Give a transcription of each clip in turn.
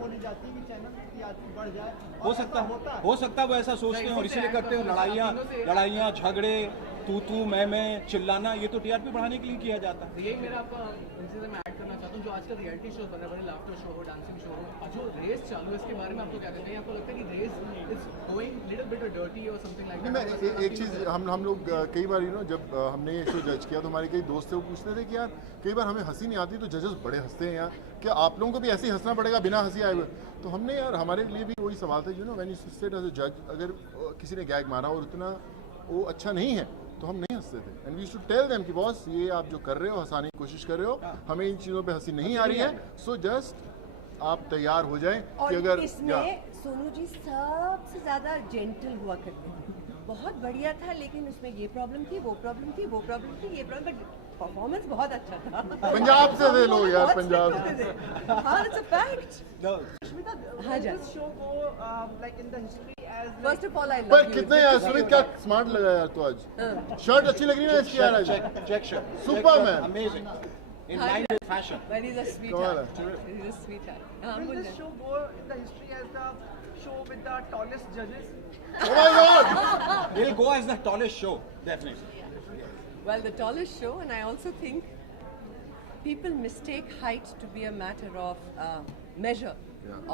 बोली जाती है कि चैनल की आदमी बढ़ जाए, हो सकता है वो ऐसा सोचते हैं और इसीलिए करते हैं। लड़ाइयाँ झगड़े तू मैं चिल्लाना, ये तो टीआरपी बढ़ाने के लिए किया जाता है। यही मेरा आपका इनसे मैं ऐड करना चाहता हूँ, जो आजकल रियलिटी शो बने बने, लाफ्टर शो हो, डांसिंग शो हो, जो रेस चालू है इसके बारे में आपको क्या कहते हैं? आपको लगता है कि race is going little bit dirty और समथिंग लाइक दैट? मैं एक चीज़ हम लोग कई बार जब हमने ये शो जज किया तो हमारे कई दोस्त थे, वो पूछते थे कि यार कई बार हमें हंसी नहीं आती तो जजेस बड़े हंसते हैं यार, क्या आप लोगों को भी ऐसे ही हंसना पड़ेगा बिना हंसी आए हुए? तो हमने यार हमारे लिए भी वही सवाल था, when you sit as a जज, अगर किसी ने गैग मारा और उतना वो अच्छा नहीं है तो हम नहीं हंसते थे। And we should tell them कि बॉस ये आप जो कर रहे हो, हंसाने की कोशिश कर रहे हो, हमें इन चीज़ों पे हंसी नहीं आ रही है, सो जस्ट आप तैयार हो जाएं कि अगर इसमें सोनू जी सबसे ज्यादा जेंटल हुआ करते थे, बहुत बढ़िया था, लेकिन उसमें ये प्रॉब्लम थी, वो प्रॉब्लम थी, वो प्रॉब्लम थी, ये प्रॉब्लम, बट परफॉर्मेंस बहुत अच्छा था। पंजाब से थे लोग यार, पंजाब हाँ, इट्स अ फैक्ट। हाँ जी, शो को like in the history as first of all I love पर यू। कितने यार सुमित क्या स्मार्ट लगा यार तो आज शर्ट अच्छी लग रही है ना इसकी यार आज, check shirt Superman, amazing in line with fashion. But he's a sweetheart. He's a sweetheart. हाँ, will बोल this रहे। show go in the history as the show with the tallest judges? oh my god, He'll go as the tallest show, definitely. Well, the tallest show, and I also think people mistake height to be a matter of measure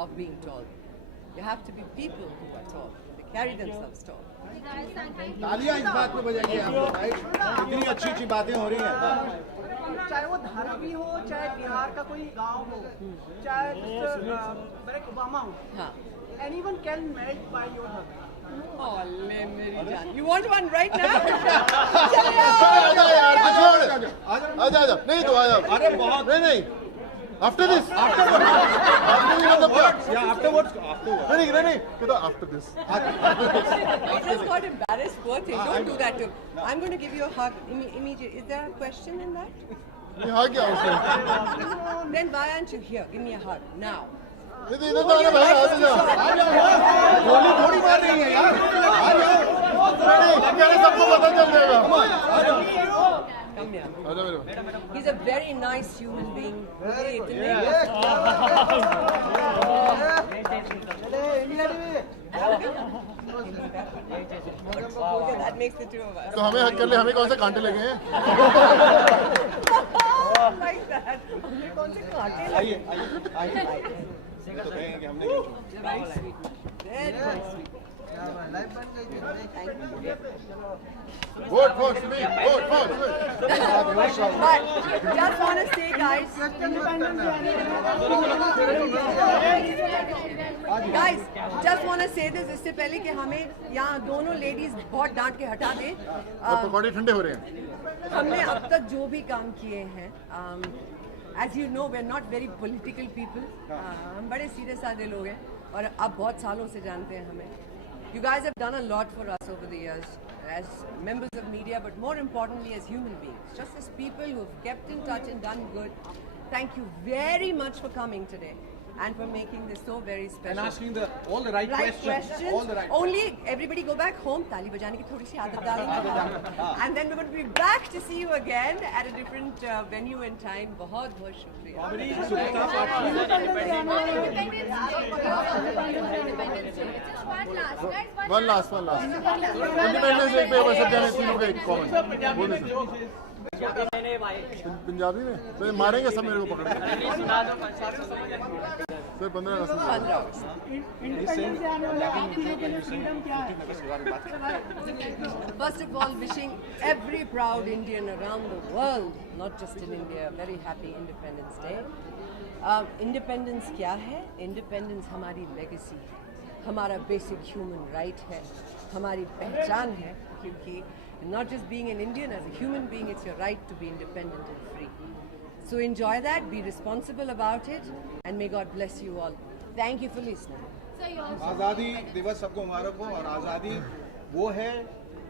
of being tall. You have to be people who are tall. They carry themselves tall. तालियां इस बात पे बजाइए आप लोग, right? इतनी अच्छी बातें हो रही हैं। चाहे वो धारावी हो, चाहे बिहार का कोई गांव हो, चाहे बराक ओबामा हो, हाँ। anyone can melt by your hug. Oh, ले मेरी जान. You want one right now? आजा यार छोड़, आजा आजा, नहीं तो आजा, अरे बहुत नहीं आफ्टर दिस, नहीं कहता after this. He just got embarrassed. Poor thing. Don't do that to him. I'm going to give you a hug immediately. Is there a question in that? ये हाँ क्या उसने, Then why aren't you here? Give me a hug now. नहीं तो इधर तो आना भाई, आ जा, गोली थोड़ी मार रही है यार, आ जाओ, नहीं सबको पता चल जाएगा। Come here. आजा मेरे पास। He's a very nice human being. That makes the two of us. तो हमें हक कर ले, हमें कौन से कांटे लगे हैं? Like that. हमने कौन से कांटे लगे? आइए तो कहेंगे कि हमने क्यों छोड़ा। Very sweet. Very sweet. Vote for Sumit, vote for Sumit. But just want to say, guys, just want to say this इससे पहले कि हमें यहाँ दोनों लेडीज बहुत डांट के हटा दें। और पकौड़े ठंडे हो रहे हैं। हमने अब तक जो भी काम किए हैं, as you know, we're not very political people. हम बड़े सीधे साधे लोग हैं और अब बहुत सालों से जानते हैं हमें। You guys have done a lot for us over the years as members of media, but more importantly as human beings, just as people who have kept in touch and done good. Thank you very much for coming today and for making this so very special. And asking all the right questions. All the right Only everybody go back home. ताली बजाने की थोड़ी सी आदत डालेंगे. And then we're going to be back to see you again at a different venue and time. बहुत बहुत शुक्रिया. One last. Independence Day पे बस सब जाने तीनों का एक कॉमन बोले सर। पंजाबी में तो ये मारेंगे सब मेरे को पकड़ के। Sir 15 August. First of all, wishing every proud Indian around the world, not just in India, a very happy Independence Day. Independence क्या है? Independence हमारी legacy है, हमारा basic human right है, हमारी पहचान है, क्योंकि not just being an Indian, as a human being, it's your right to be independent and free. So enjoy that, be responsible about it, and may God bless you all. Thank you for listening. आज़ादी दिवस सबको मुबारक हो। और आज़ादी वो है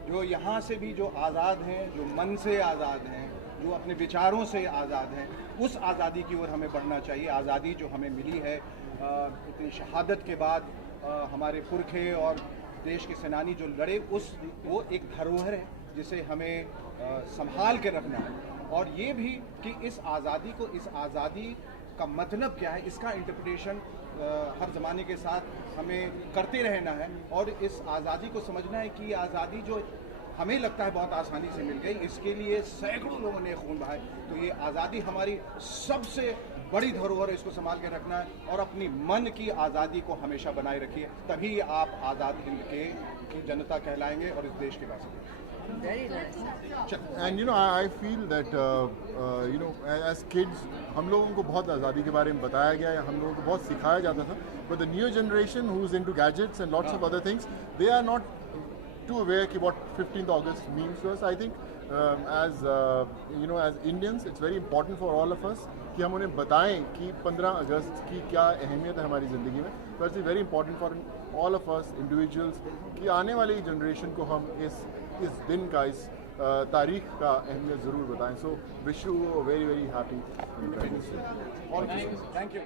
जो यहाँ से भी जो आज़ाद हैं, जो मन से आज़ाद हैं, जो अपने विचारों से आज़ाद हैं, उस आज़ादी की ओर हमें बढ़ना चाहिए। आज़ादी जो हमें मिली है इतनी शहादत के बाद, हमारे पुरखे और देश के सेनानी जो लड़े, वो एक धरोहर है जिसे हमें संभाल के रखना है। और ये भी कि इस आज़ादी का मतलब क्या है, इसका इंटरप्रिटेशन हर ज़माने के साथ हमें करते रहना है। और इस आज़ादी को समझना है कि आज़ादी जो हमें लगता है बहुत आसानी से मिल गई, इसके लिए सैकड़ों लोगों ने खून बहाए। तो ये आज़ादी हमारी सबसे बड़ी धरोहर है, इसको संभाल के रखना है और अपनी मन की आज़ादी को हमेशा बनाए रखिए, तभी आप आज़ाद हिंद की जनता कहलाएंगे और इस देश के वासी। Very nice. And I feel that as kids हम लोगों को बहुत आज़ादी के बारे में बताया गया या हम लोगों को बहुत सिखाया जाता था, but the new generation who's into gadgets and lots of other things, they are not too aware कि what 15th August means to us. I think as Indians it's very important for all of us कि हम उन्हें बताएं कि 15 अगस्त की क्या अहमियत है हमारी ज़िंदगी में. So it's very important for all of us individuals कि आने वाली जनरेशन को हम इस दिन का, इस तारीख का अहमियत ज़रूर बताएं. So wish you very very happy independence day. Thank you.